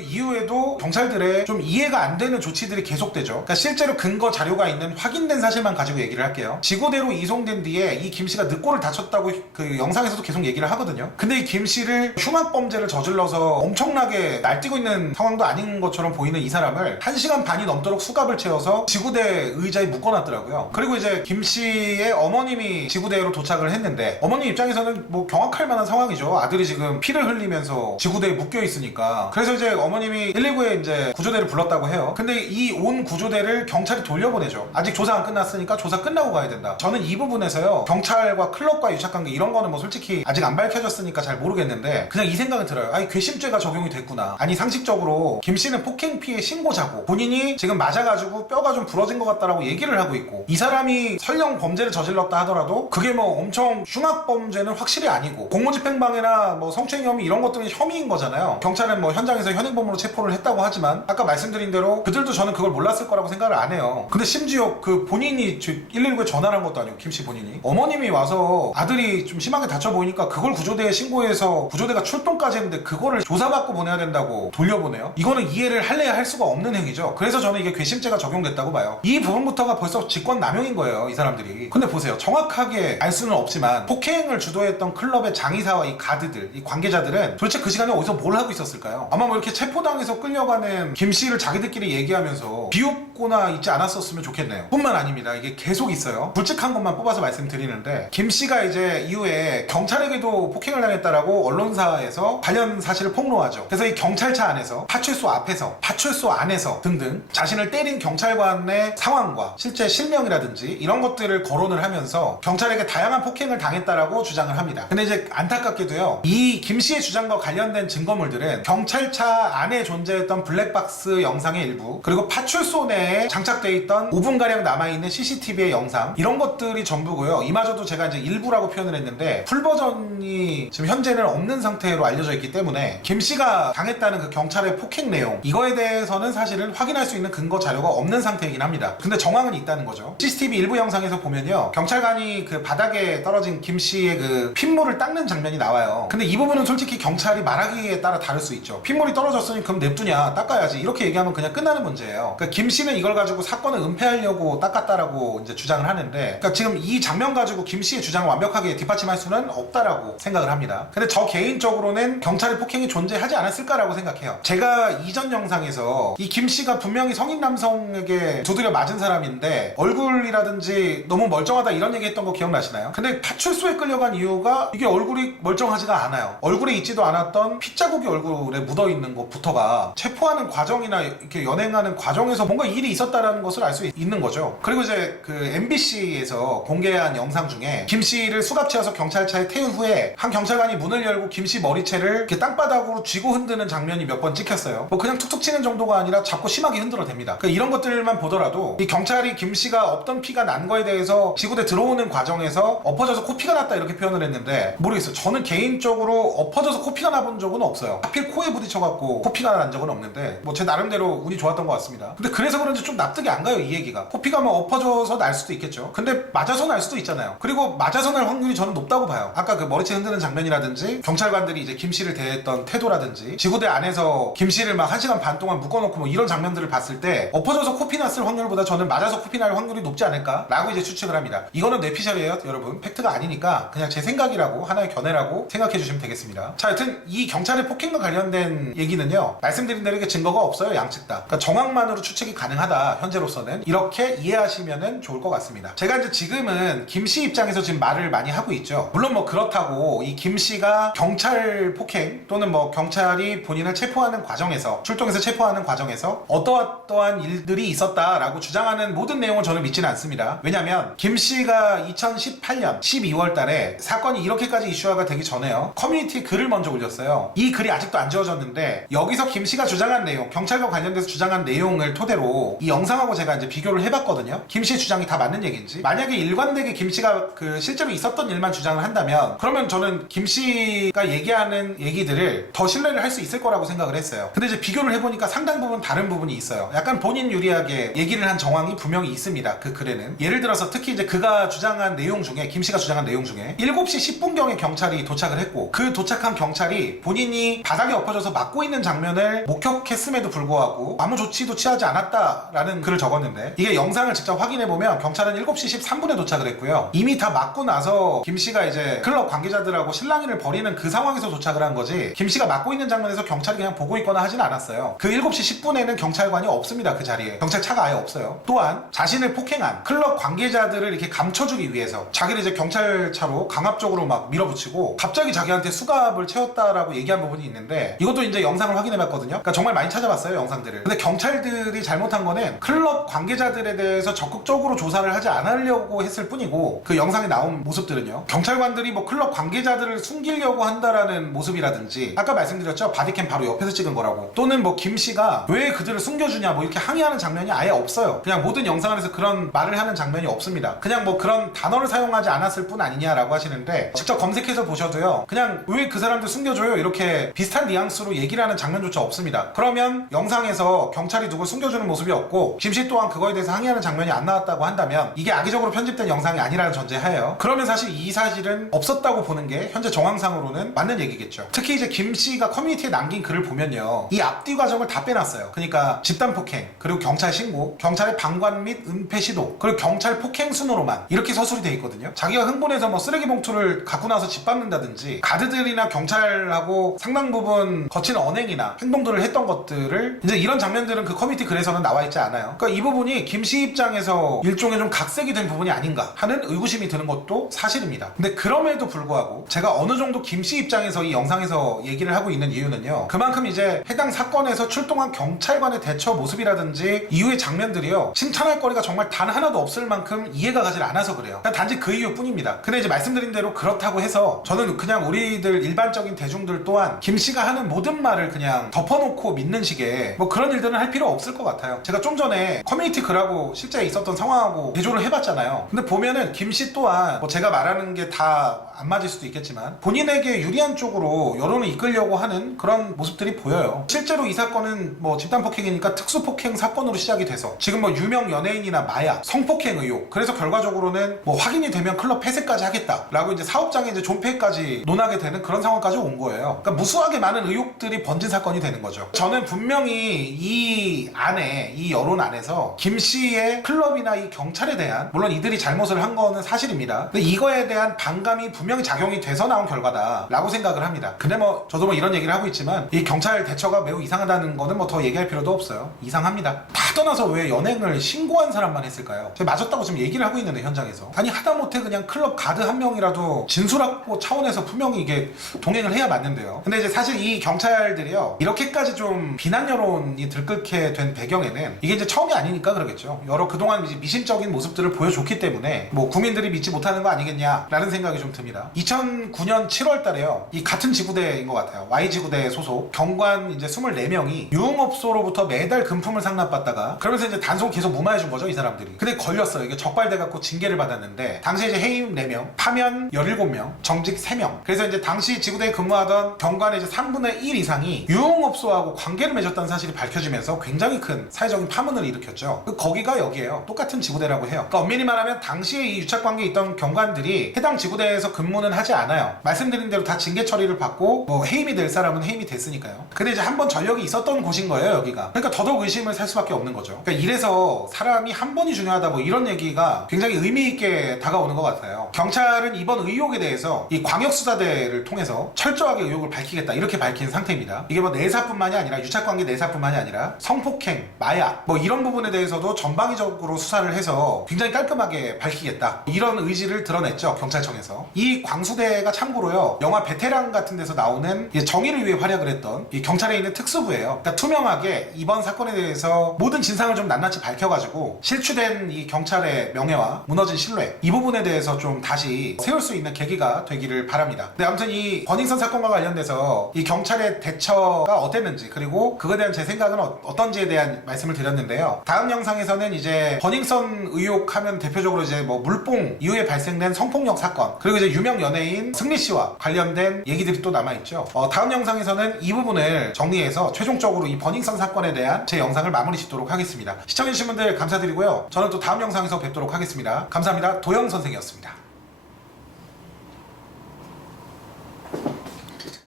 그 이후에도 경찰들의 좀 이해가 안 되는 조치들이 계속되죠. 그러니까 실제로 근거 자료가 있는 확인된 사실만 가지고 얘기를 할게요. 지구대로 이송된 뒤에 이 김씨가 늑골을 다쳤다고 그 영상에서도 계속 얘기를 하거든요. 근데 이 김씨를 흉악범죄를 저질러서 엄청나게 날뛰고 있는 상황도 아닌 것처럼 보이는 이 사람을 1시간 반이 넘도록 수갑을 채워서 지구대 의자에 묶어놨더라고요. 그리고 이제 김씨의 어머님이 지구대로 도착을 했는데 어머님 입장에서는 뭐 경악할 만한 상황이죠. 아들이 지금 피를 흘리면서 지구대에 묶여 있으니까. 그래서 이제 어머님이 119에 이제 구조대를 불렀다고 해요. 근데 이 온 구조대를 경찰이 돌려보내죠. 아직 조사 안 끝났으니까 조사 끝나고 가야 된다. 저는 이 부분에서요, 경찰과 클럽과 유착관계 이런 거는 뭐 솔직히 아직 안 밝혀졌으니까 잘 모르겠는데 그냥 이 생각은 들어요. 아니 괘씸죄가 적용이 됐구나. 아니 상식적으로 김씨는 폭행 피해 신고자고 본인이 지금 맞아가지고 뼈가 좀 부러진 것 같다라고 얘기를 하고 있고, 이 사람이 설령 범죄를 저질렀다 하더라도 그게 뭐 엄청 흉악범죄는 확실히 아니고 공무집행방해나 뭐 성추행 혐의 이런 것들은 혐의인 거잖아요. 경찰은 뭐 현장에서 현행범으로 체포를 했다고 하지만 아까 말씀드린 대로 그들도 저는 그걸 몰랐을 거라고 생각을 안 해요. 근데 심지어 그 본인이 119에 전화를 한 것도 아니고 김씨 본인이 어머님이 와서 아들이 좀 심하게 다쳐 보이니까 그걸 구조대에 신고해서 구조대가 출동까지 했는데 그거를 조사받고 보내야 된다고 돌려보내요. 이거는 이해를 할래야 할 수가 없는 행위죠. 그래서 저는 이게 괘씸죄가 적용됐다고 봐요. 이 부분부터가 벌써 직권남용인 거예요, 이 사람들이. 근데 보세요, 정확하게 알 수는 없지만 폭행을 주도했던 클럽의 장의사와 이 가드들, 이 관계자들은 도대체 그 시간에 어디서 뭘 하고 있었을까요? 아마 뭐 이렇게 체포당해서 끌려가는 김씨를 자기들끼리 얘기하면서 비웃거나 있지 않았었으면 좋겠네요. 뿐만 아닙니다. 이게 계속 있어요. 굵직한 것만 뽑아서 말씀드리는데 김씨가 이제 이후에 경찰에게도 폭행을 당했다라고 언론사에서 관련 사실을 폭로하죠. 그래서 이 경찰차 안에서, 파출소 앞에서, 파출소 안에서 등등 자신을 때린 경찰관의 상황과 실제 실명이라든지 이런 것들을 거론을 하면서 경찰에게 다양한 폭행을 당했다라고 주장을 합니다. 근데 이제 안타깝게도요, 이 김씨의 주장과 관련된 증거물들은 경찰차 안에 존재했던 블랙박스 영상의 일부, 그리고 파출소 내에 장착되어 있던 5분가량 남아있는 CCTV의 영상, 이런 것들이 전부고요. 이마저도 제가 이제 일부라고 표현을 했는데 풀버전이 지금 현재는 없는 상태로 알려져 있기 때문에 김씨가 당했다는 그 경찰의 폭행 내용, 이거에 대해서는 사실은 확인할 수 있는 근거 자료가 없는 상태이긴 합니다. 근데 정황은 있다는 거죠. CCTV 일부 영상에서 보면요, 경찰관이 그 바닥에 떨어진 김씨의 그 핏물을 닦는 장면이 나와요. 근데 이 부분은 솔직히 경찰이 말하기에 따라 다를 수 있죠. 핏물이 떨어졌으니 그럼 냅두냐, 닦아야지, 이렇게 얘기하면 그냥 끝나는 문제예요. 그러니까 김씨는 이걸 가지고 사건을 은폐하려고 닦았다라고 이제 주장을 하는데, 그러니까 지금 이 장면 가지고 김씨의 주장을 완벽하게 뒷받침할 수는 없다라고 생각을 합니다. 근데 저 개인적으로는 경찰의 폭행이 존재하지 않았을까라고 생각해요. 제가 이전 영상에서 이 김씨가 분명히 성인 남성에게 두드려 맞은 사람인데 얼굴이라든지 너무 멀쩡하다 이런 얘기 했던 거 기억나시나요? 근데 파출소에 끌려간 이유가 이게 얼굴이 멀쩡하지가 않아요. 얼굴에 있지도 않았던 핏자국이 얼굴에 묻어있는 것부터가 체포하는 과정이나 이렇게 연행하는 과정에서 뭔가 일이 있었다라는 것을 알 수 있는 거죠. 그리고 이제 그 MBC에서 공개한 영상 중에 김씨를 수갑채워서 경찰차에 태운 후에 한 경찰관이 문을 열고 김씨 머리채를 이렇게 땅바닥으로 쥐고 흔드는 장면이 몇 번 찍혔어요. 뭐 그냥 툭툭 치는 정도가 아니라 잡고 심하게 흔들어댑니다. 그러니까 이런 것들만 보더라도 이 경찰이 김씨가 없던 피가 난 거에 대해서 지구대 들어오는 과정에서 엎어져서 코피가 났다 이렇게 표현을 했는데, 모르겠어요. 저는 개인적으로 엎어져서 코피가 나본 적은 없어요. 하필 코에 부딪혀갖고 코피가 난 적은 없는데 뭐 제 나름대로 운이 좋았던 것 같습니다. 근데 그래서 그런지 좀 납득이 안 가요, 이 얘기가. 코피가 뭐 엎어져서 날 수도 있겠죠. 근데 맞아서 날 수도 있잖아요. 그리고 맞아서 날 확률이 저는 높다고 봐요. 아까 그 머리채 흔드는 장면이라든지 경찰관들이 이제 김씨를 대했던 태도라든지 지구대 안에서 김씨를 막 1시간 반 동안 묶어놓고 뭐 이런 장면들을 봤을 때 엎어져서 코피 났을 확률보다 저는 맞아서 코피 날 확률이 높지 않을까 라고 이제 추측을 합니다. 이거는 뇌피셜이에요, 여러분. 팩트가 아니니까 그냥 제 생각이라고, 하나의 견해라고 생각해 주시면 되겠습니다. 자, 여튼 이 경찰의 폭행과 관련된 얘기는요, 말씀드린 대로 이게 증거가 없어요, 양측 다. 그러니까 정황만으로 추측이 가능하다, 현재로서는. 이렇게 이해하시면 좋을 것 같습니다. 제가 이제 지금은 김씨 입장에서 지금 말을 많이 하고 있죠. 물론 뭐 그렇다고 이 김씨가 경찰 폭행 또는 뭐 경찰이 본인을 체포하는 과정에서, 출동해서 체포하는 과정에서 어떠한 일들이 있었다라고 주장하는 모든 내용을 저는 믿지는 않습니다. 왜냐면 김씨가 2018년 12월 달에 사건이 이렇게까지 이슈화가 되기 전에요, 커뮤니티에 글을 먼저 올렸어요. 이 글이 아직도 안 지워졌는데 여기서 김씨가 주장한 내용, 경찰과 관련돼서 주장한 내용을 토대로 이 영상하고 제가 이제 비교를 해봤거든요. 김씨의 주장이 다 맞는 얘기인지. 만약에 일관되게 김씨가 그 실제로 있었던 일만 주장을 한다면 그러면 저는 김씨가 얘기하는 얘기들을 더 신뢰를 할 수 있을 거라고 생각을 했어요. 근데 이제 비교를 해보니까 상당 부분 다른 부분이 있어요. 약간 본인 유리하게 얘기를 한 정황이 분명히 있습니다, 그 글에는. 예를 들어서 특히 이제 그가 주장한 내용 중에, 김씨가 주장한 내용 중에 7시 10분경에 경찰이 도착을 했고, 그 도착한 경찰이 본인이 바닥에 엎어져서 맞고 있는 장면을 목격했음에도 불구하고 아무 조치도 취하지 않았다라는 글을 적었는데, 이게 영상을 직접 확인해보면 경찰은 7시 13분에 도착을 했고요. 이미 다 맞고 나서 김씨가 이제 클럽 관계자들하고 실랑이를 벌이는 그 상황에서 도착을 한 거지, 김씨가 맞고 있는 장면에서 경찰이 그냥 보고 있거나 하진 않았어요. 그 7시 10분에는 경찰관이 없습니다. 그 자리에 경찰차가 아예 없어요. 또한 자신을 폭행한 클럽 관계자들을 이렇게 감춰주기 위해서 자기를 이제 경찰차로 강압적으로 막 밀어붙이고 갑자기 자기한테 수갑을 채웠다라고 얘기한 부분이 있는데, 이것도 이제 영상을 확인해봤거든요. 그러니까 정말 많이 찾아봤어요, 영상들을. 근데 경찰들이 잘못한 거는 클럽 관계자들에 대해서 적극적으로 조사를 하지 않으려고 했을 뿐이고, 그 영상에 나온 모습들은요, 경찰관들이 뭐 클럽 관계자들을 숨기려고 한다라는 모습이라든지, 아까 말씀드렸죠, 바디캠 바로 옆에서 찍은 거라고, 또는 뭐 김씨가 왜 그들을 숨겨주냐 뭐 이렇게 항의하는 장면이 아예 없어요. 그냥 모든 영상에서 그런 말을 하는 장면이 없습니다. 그냥 뭐 그런 단어를 사용하지 않았을 뿐 아니냐라고 하시는데, 직접 검색해서 보셔도요, 그냥 왜 그 사람들 숨겨줘요 이렇게 비슷한 뉘앙스로 얘기를 하는 장면조차 없습니다. 그러면 영상에서 경찰이 누굴 숨겨주는 모습이 없고 김씨 또한 그거에 대해서 항의하는 장면이 안 나왔다고 한다면 이게 악의적으로 편집된 영상이 아니라는 전제하에요. 그러면 사실 이 사실은 없었다고 보는 게 현재 정황상으로는 맞는 얘기겠죠. 특히 이제 김씨가 커뮤니티에 남긴 글을 보면요, 이 앞뒤 과정을 다 빼놨어요. 그러니까 집단 폭행, 그리고 경찰 신고, 경찰의 방관 및 은폐 시도, 그리고 경찰 폭행 순으로만 이렇게 서술이 돼 있거든요. 자기가 흥분해서 뭐 쓰레기 봉투를 갖고 나서 짓밟는다든지 가드들이나 경찰하고 상당 부분 거친 언행이나 행동들을 했던 것들을, 이제 이런 장면들은 그 커뮤니티 글에서는 나와 있지 않아요. 그러니까 이 부분이 김씨 입장에서 일종의 좀 각색이 된 부분이 아닌가 하는 의구심이 드는 것도 사실입니다. 근데 그럼에도 불구하고 제가 어느 정도 김씨 입장에서 이 영상에서 얘기를 하고 있는 이유는요, 그만큼 이제 해당 사건에서 출동한 경찰관의 대처 모습이라든지 이후의 장면들이요, 칭찬할 거리가 정말 단 하나도 없을 만큼 이해가 가지 않아서 그래요. 그냥 단지 그 이유뿐입니다. 근데 이제 말씀드린 대로 그렇다고 해서 저는 그냥 우리들 일반적인 대중들 또한 김씨가 하는 모든 말을 그냥 덮어놓고 믿는 식의 뭐 그런 일들은 할 필요 없을 것 같아요. 제가 좀 전에 커뮤니티 글하고 실제 있었던 상황하고 대조를 해봤잖아요. 근데 보면은 김씨 또한 뭐 제가 말하는 게 다 안 맞을 수도 있겠지만 본인에게 유리한 쪽으로 여론을 이끌려고 하는 그런 모습들이 보여요. 실제로 이 사건은 뭐 집단폭행이니까 특수폭행 사건으로 시작이 돼서 지금 뭐 유명 연예인이나 마약, 성폭행 의혹, 그래서 결과적으로는 뭐 확인이 되면 클럽 폐쇄까지 하겠다라고 이제 사업장에 이제 존폐까지 논하게 되는 그런 상황까지 온 거예요. 그러니까 무수하게 많은 의혹들이 번진 사건이 되는 거죠. 저는 분명히 이 안에, 이 여론 안에서 김씨의 클럽이나 이 경찰에 대한, 물론 이들이 잘못을 한 거는 사실입니다. 근데 이거에 대한 반감이 분명히 작용이 돼서 나온 결과다라고 생각을 합니다. 근데 뭐 저도 뭐 이런 얘기를 하고 있지만 이 경찰 대처가 매우 이상하다는 거는 뭐 더 얘기할 필요도 없어요. 이상합니다. 다 떠나서 왜 연행을 신고한 사람만 했을까요? 제가 맞았다고 지금 얘기를 하고 있는데 현장에서, 아니 하다못해 그냥 클럽 가드 한 명이라도 진술확보 차원에서 분명히 이게 동행을 해야 맞는데요. 근데 이제 사실 이 경찰들이요, 이렇게까지 좀 비난 여론이 들끓게 된 배경에는 이게 이제 처음이 아니니까 그러겠죠. 여러 그동안 이제 미심적인 모습들을 보여줬기 때문에 뭐 국민들이 믿지 못하는 거 아니겠냐라는 생각이 좀 듭니다. 2009년 7월 달에요, 이 같은 지구대인 것 같아요. Y지구대 소속 경관 이제 24명이 유흥업소로부터 매달 금품을 상납받다가, 그러면서 이제 단속 계속 무마해준 거죠, 이 사람들이. 근데 걸렸어요. 이게 적발돼갖고 징계를 받았는데, 당시에 이제 해임 4명, 파면 17명, 정직 3명. 그래서 이제 당시 지구대에 근무하던 경관의 이제 3분의 1 이상이 유흥업소하고 관계를 맺었다는 사실이 밝혀지면서 굉장히 큰 사회적인 파문을 일으켰죠. 거기가 여기에요. 똑같은 지구대라고 해요. 그러니까 엄밀히 말하면 당시에 이 유착관계에 있던 경관들이 해당 지구대에서 근무는 하지 않아요. 말씀드린 대로 다 징계 처리를 받고 뭐 해임이 될 사람은 해임이 됐으니까요. 근데 이제 한번 전력이 있었던 곳인 거예요, 여기가. 그러니까 더더욱 의심을 살 수밖에 없는 거죠. 그러니까 이래서 사람이 한 번이 중요하다 뭐 이런 얘기가 굉장히 의미 있게 다가오는 것 같아요. 경찰은 이번 의혹에 대해서 이 광역수사대를 통해서 철저하게 의혹을 밝히겠다 이렇게 밝힌 상태입니다. 이게 뭐 내사뿐만이 아니라, 유착관계 내사뿐만이 아니라 성폭행, 마약 뭐 이런 부분에 대해서도 전방위적으로 수사를 해서 굉장히 깔끔하게 밝히겠다 이런 의지를 드러냈죠, 경찰청에서. 이 광수대가 참고로요, 영화 베테랑 같은 데서 나오는 정의를 위해 활약을 했던 이 경찰에 있는 특수부예요. 그러니까 투명하게 이번 사건에 대해서 모든 진상을 좀 낱낱이 밝혀가지고 실추된 이 경찰의 명예와 무너진 신뢰, 이 부분에 대해서 좀 다시 세울 수 있는 계기가 되기를 바랍니다. 근데 아무튼 이 버닝썬 사건과 관련돼서 이 경찰의 대처가 어땠는지, 그리고 그거에 대한 제 생각은 어떤지에 대한 말씀을 드렸는데요. 다음 영상에서는 이제 버닝썬 의혹하면 대표적으로 이제 뭐 물뽕 이후에 발생된 성폭력 사건, 그리고 이제 유명 연예인 승리 씨와 관련된 얘기들이 또 남아있죠. 다음 영상에서는 이 부분을 정리해서 최종적으로 이 버닝썬 사건에 대한 제 영상을 마무리 짓도록 하겠습니다. 시청해주신 분들 감사드리고요. 저는 또 다음 영상에서 뵙도록 하겠습니다. 감사합니다. 도영 선생이었습니다.